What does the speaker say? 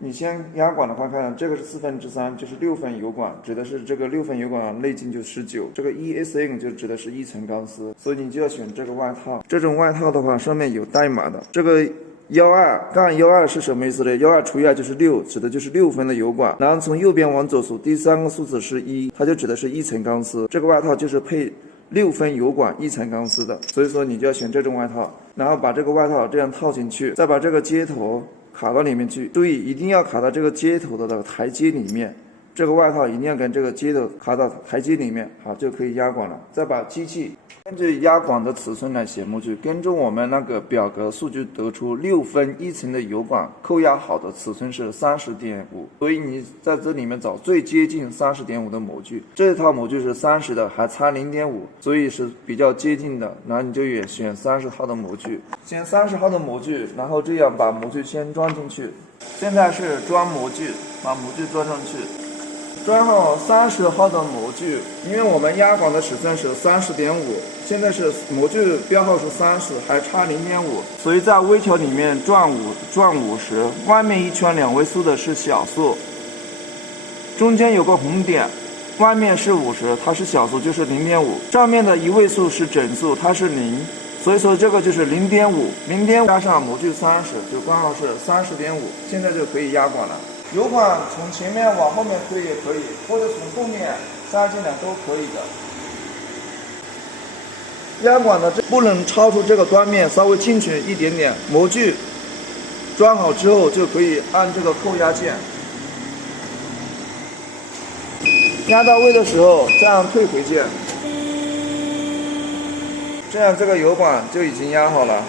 你先压管的话，看这个是3/4，就是6分油管，指的是这个6分油管内径就19，这个 ESN 就指的是1层钢丝，所以你就要选这个外套。这种外套的话，上面有代码的。这个12是什么意思呢？12除以2就是6，指的就是6分的油管。然后从右边往左数，第3个数字是1，它就指的是1层钢丝。这个外套就是配6分油管1层钢丝的，所以说你就要选这种外套，然后把这个外套这样套进去，再把这个接头卡到里面去，注意一定要卡到这个接头的台阶里面，这个外套一定要跟这个接头卡到台阶里面，好就可以压管了。再把机器根据压管的尺寸来写模具，根据我们那个表格数据得出6分1层的油管扣压好的尺寸是30.5，所以你在这里面找最接近30.5的模具。这套模具是30的，还差0.5，所以是比较接近的。然后你就选30号的模具，选30号的模具，然后这样把模具先装进去。现在是装模具，把模具装上去。装好30号的模具，因为我们压管的尺寸是30.5，现在是模具标号是30，还差0.5，所以在微调里面转50，外面一圈2位数的是小数，中间有个红点，外面是50，它是小数，就是0.5，上面的1位数是整数，它是0，所以说这个就是0.5加上模具30，就刚好是30.5，现在就可以压管了。油管从前面往后面推也可以，或者从后面塞进来都可以的。压管的不能超出这个端面，稍微进去一点点。模具装好之后就可以按这个扣压键，压到位的时候再按退回键，这样这个油管就已经压好了。